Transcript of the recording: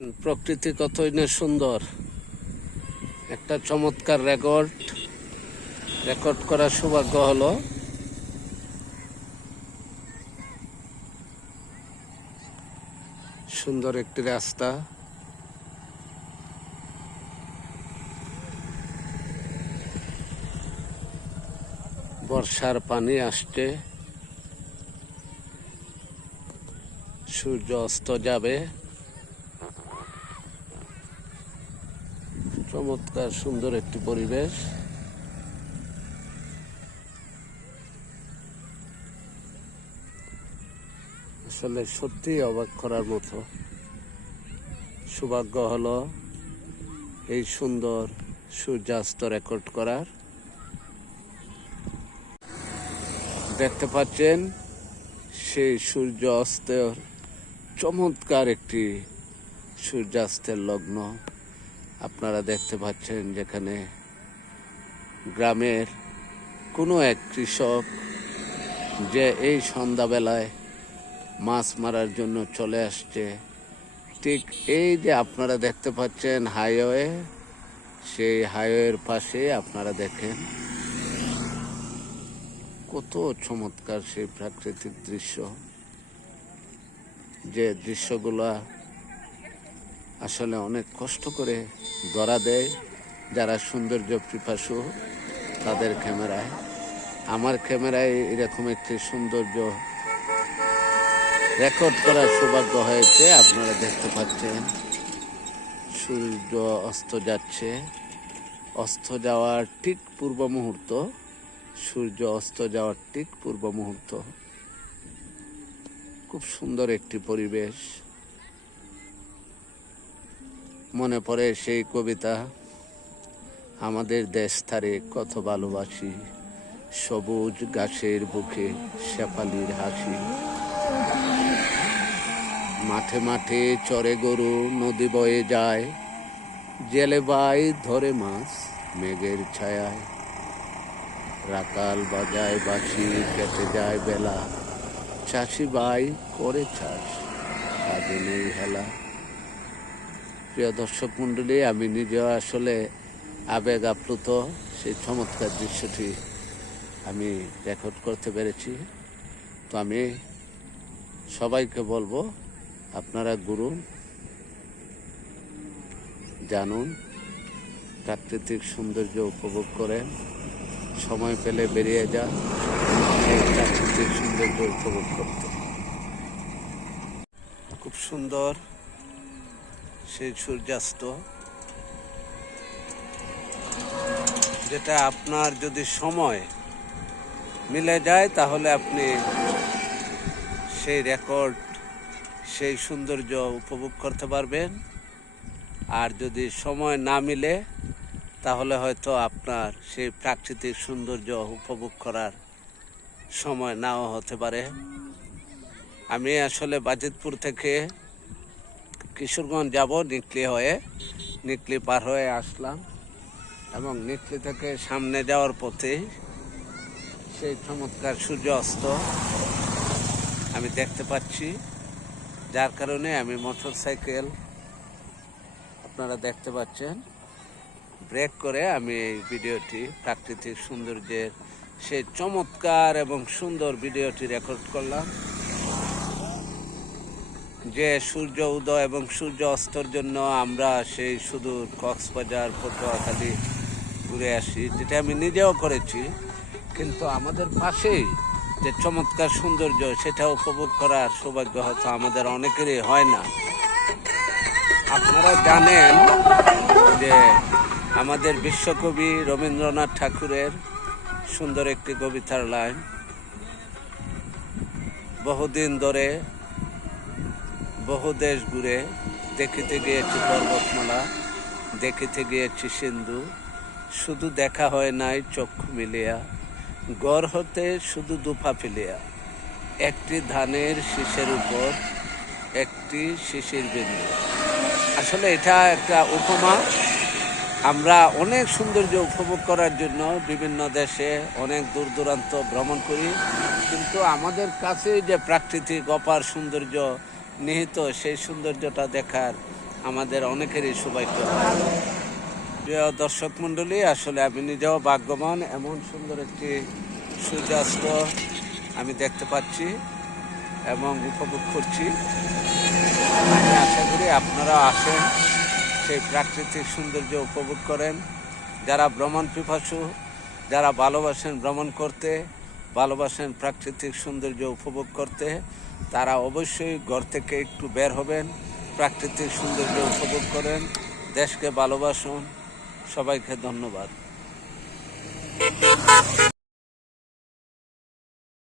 প্রকৃতি কতই না সুন্দর। একটা চমৎকার রেকর্ড রেকর্ড করার সৌভাগ্য হলো, সুন্দর একটি রাস্তা। বর্ষার পানি আসছে। সূর্য অস্ত যাবে। চমৎকার, সুন্দর একটি পরিবেশ। আসলে সত্যি অবাক করার মতো। সৌভাগ্য হলো এই সুন্দর সূর্যাস্ত রেকর্ড করার। দেখতে পাচ্ছেন, সেই সূর্য অস্তের চমৎকার একটি সূর্যাস্তের লগ্ন। আপনারা দেখতে পাচ্ছেন যেখানে গ্রামের কোনো এক কৃষক যে এই সন্ধ্যাবেলায় মাছ মারার জন্য চলে আসছে, ঠিক এই যে আপনারা দেখতে পাচ্ছেন হাইওয়ে, সেই হাইওয়ের পাশে আপনারা দেখেন কত চমৎকার সেই প্রাকৃতিক দৃশ্য। যে দৃশ্যগুলা আসলে অনেক কষ্ট করে ধরা দেয় যারা সৌন্দর্য পিপাসু তাদের ক্যামেরায়। আমার ক্যামেরায় এরকম একটি সৌন্দর্য রেকর্ড করার সৌভাগ্য হয়েছে, আপনারা দেখতে পাচ্ছেন। সূর্য অস্ত যাচ্ছে। অস্ত যাওয়ার ঠিক পূর্ব মুহূর্ত, সূর্য অস্ত যাওয়ার ঠিক পূর্ব মুহূর্ত। খুব সুন্দর একটি পরিবেশ। মনে পড়ে সেই কবিতা, আমাদের দেশ তারে কত ভালোবাসি, সবুজ গাছের বুকে শেফালির হাসি। মাঠে মাঠে চরে গরু নদী বয়ে যায়, জেলে বাই ধরে মাছ মেঘের ছায়ায়। রাকাল বাজায় বাসি কেটে যায় বেলা, চাষি বাই করে চাষ কাজে নেই হেলা। প্রিয় দর্শক মণ্ডলী, আমি নিজেও আসলে আবেগ আপ্লুত। সেই চমৎকার দৃশ্যটি আমি রেকর্ড করতে পেরেছি। তো আমি সবাইকে বলব, আপনারা গুরুন জানুন, প্রাকৃতিক সৌন্দর্য উপভোগ করেন, সময় পেলে বেরিয়ে যান প্রাকৃতিক সৌন্দর্য উপভোগ করতে। খুব সুন্দর সেই সূর্যাস্ত। যেটা আপনার যদি সময় মিলে যায়, তাহলে আপনি সেই রেকর্ড, সেই সৌন্দর্য উপভোগ করতে পারবেন। আর যদি সময় না মিলে, তাহলে হয়তো আপনার সেই প্রাকৃতিক সৌন্দর্য উপভোগ করার সময় নাও হতে পারে। আমি আসলে বাজিতপুর থেকে কিশোরগঞ্জ যাব নিকলি হয়ে নিকলি পার হয়ে আসলাম। এবং নিকলি থেকে সামনে যাওয়ার পথে সেই চমৎকার সূর্য অস্ত আমি দেখতে পাচ্ছি। যার কারণে আমি মোটর সাইকেল আপনারা দেখতে পাচ্ছেন। ব্রেক করে আমি এই ভিডিওটি, প্রাকৃতিক সৌন্দর্যের সেই চমৎকার এবং সুন্দর ভিডিওটি রেকর্ড করলাম। যে সূর্য উদয় এবং সূর্য অস্তর জন্য আমরা সেই সুদূর কক্সবাজার, পটুয়াখালী ঘুরে আসি, যেটা আমি নিজেও করেছি। কিন্তু আমাদের পাশেই যে চমৎকার সৌন্দর্য, সেটা উপভোগ করার সৌভাগ্য হয়তো আমাদের অনেকেরই হয় না। আপনারা জানেন যে আমাদের বিশ্বকবি রবীন্দ্রনাথ ঠাকুরের সুন্দর একটি কবিতার লাইন, বহুদিন ধরে বহু দেশ ঘুরে দেখিতে গিয়েছি পর্বতমালা, দেখিতে গিয়েছি সিন্ধু। শুধু দেখা হয় নাই চক্ষু মিলিয়া, গড় হতে শুধু দুফা ফেলিয়া। একটি ধানের শীষের উপর, একটি শিশির বিন্দু। আসলে এটা একটা উপমা। আমরা অনেক সৌন্দর্য উপভোগ করার জন্য বিভিন্ন দেশে অনেক দূর দূরান্ত ভ্রমণ করি। কিন্তু আমাদের কাছে যে প্রাকৃতিক অপার সৌন্দর্য নিহিত সেই সৌন্দর্যটা দেখার আমাদের অনেকেরই সৌভাগ্য। প্রিয় দর্শক মণ্ডলী, আসলে আমি নিজেও ভাগ্যবান, এমন সুন্দর একটি সূর্যাস্ত আমি দেখতে পাচ্ছি এবং উপভোগ করছি। আমি আশা করি আপনারা আসেন, সেই প্রাকৃতিক সৌন্দর্য উপভোগ করেন। যারা ভ্রমণ পিপাসু, যারা ভালোবাসেন ভ্রমণ করতে ভালোবাসেন, প্রাকৃতিক সৌন্দর্য উপভোগ করতে, তারা অবশ্যই ঘর থেকে একটু বের হবেন, প্রাকৃতিক সৌন্দর্য উপভোগ করেন, দেশকে ভালোবাসুন, সবাইকে ধন্যবাদ।